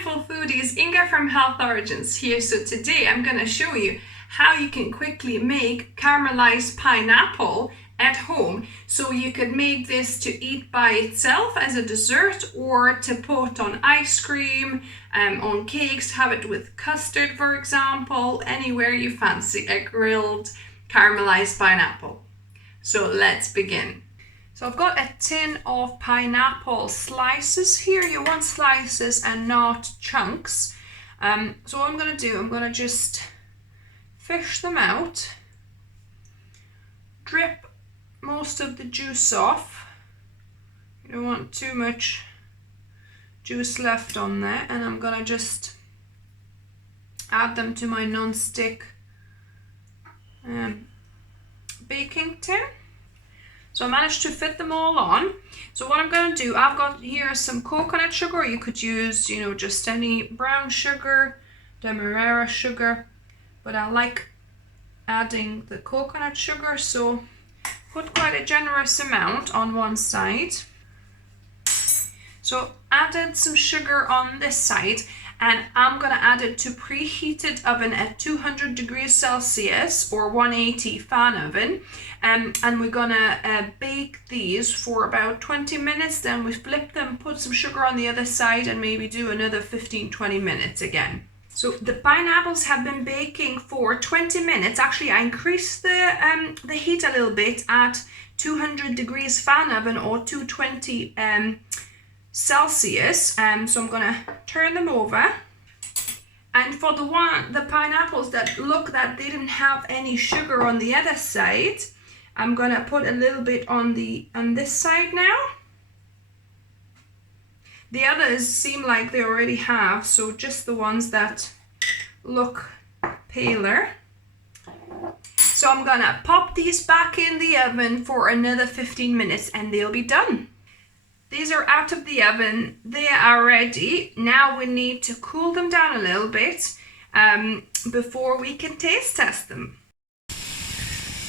mindful foodies, Inga from Health Origins here. So today I'm going to show you how you can quickly make caramelized pineapple at home. So you could make this to eat by itself as a dessert, or to put on ice cream, on cakes, have it with custard, for example, anywhere you fancy a grilled caramelized pineapple. So let's begin. So I've got a tin of pineapple slices here. You want slices and not chunks. So what I'm going to do, I'm going to just fish them out, drip most of the juice off. You don't want too much juice left on there, and I'm going to just add them to my non-stick baking tin. So I managed to fit them all on. So what I'm going to do, I've got here some coconut sugar. You could use, just any brown sugar, demerara sugar, but I like adding the coconut sugar, so put quite a generous amount on one side. So added some sugar on this side, and I'm going to add it to preheated oven at 200 degrees Celsius or 180 fan oven. And we're going to bake these for about 20 minutes. Then we flip them, put some sugar on the other side, and maybe do another 15-20 minutes again. So the pineapples have been baking for 20 minutes. Actually, I increased the heat a little bit at 200 degrees fan oven or 220 Celsius. So I'm gonna turn them over, and for the pineapples that didn't have any sugar on the other side, I'm gonna put a little bit on this side now. The others seem like they already have, so just the ones that look paler. So I'm gonna pop these back in the oven for another 15 minutes and they'll be done. These are out of the oven, they are ready. Now we need to cool them down a little bit before we can taste test them.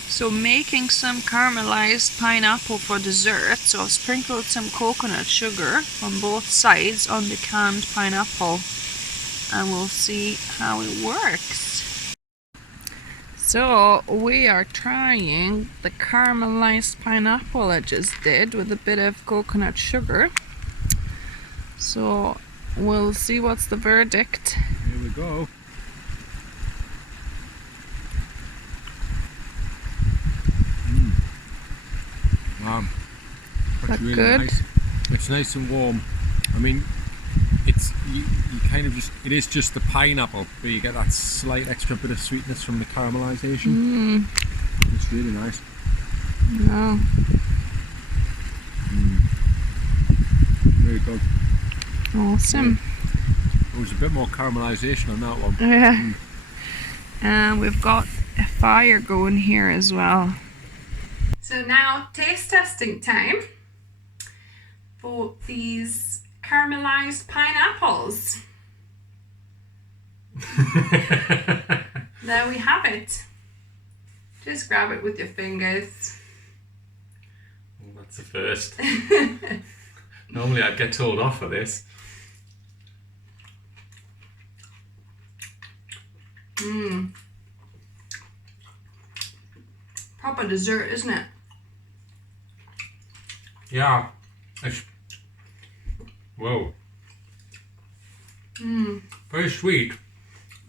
So making some caramelized pineapple for dessert. So I've sprinkled some coconut sugar on both sides on the canned pineapple, and we'll see how it works. So we are trying the caramelized pineapple I just did with a bit of coconut sugar. So we'll see what's the verdict. Here we go. Wow, that's really good. Nice. It's nice and warm. I mean, it's you kind of it is just the pineapple, but you get that slight extra bit of sweetness from the caramelization. It's really nice. Wow. Really good. Awesome. Yeah. There was a bit more caramelization on that one. Yeah. And we've got a fire going here as well. So now taste testing time for these caramelized pineapples. There we have it. Just grab it with your fingers. Well, that's the first. Normally I'd get told off for this. Proper dessert, isn't it? Yeah. Whoa. Very sweet.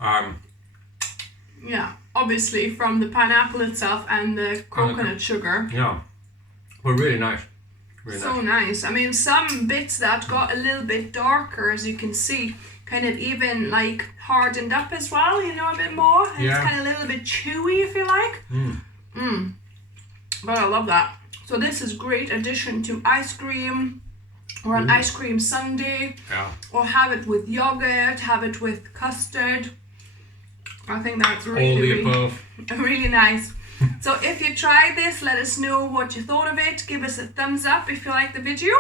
Yeah, obviously from the pineapple itself and the coconut sugar. Yeah. Well, really nice. Really So nice. I mean, some bits that got a little bit darker, as you can see, kind of even like hardened up as well, a bit more. And yeah. It's kind of a little bit chewy, if you like. But I love that. So this is great addition to ice cream, or an ice cream sundae. Yeah. Or have it with yogurt, have it with custard. I think that's really, all the above. really nice. So if you tried this, let us know what you thought of it. Give us a thumbs up if you like the video.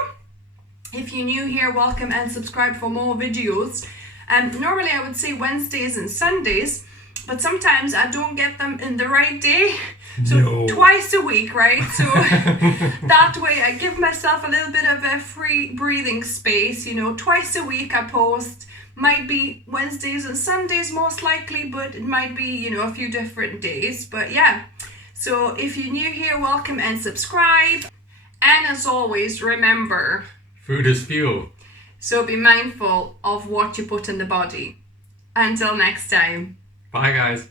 If you're new here, welcome and subscribe for more videos. Normally I would say Wednesdays and Sundays, but sometimes I don't get them in the right day. So No. twice a week, right? So that way I give myself a little bit of a free breathing space. You know, twice a week I post. Might be Wednesdays and Sundays most likely, but it might be, you know, a few different days. But yeah, so if you're new here, welcome and subscribe. And as always, remember, Food is fuel. so be mindful of what you put in the body. Until next time. Bye, guys.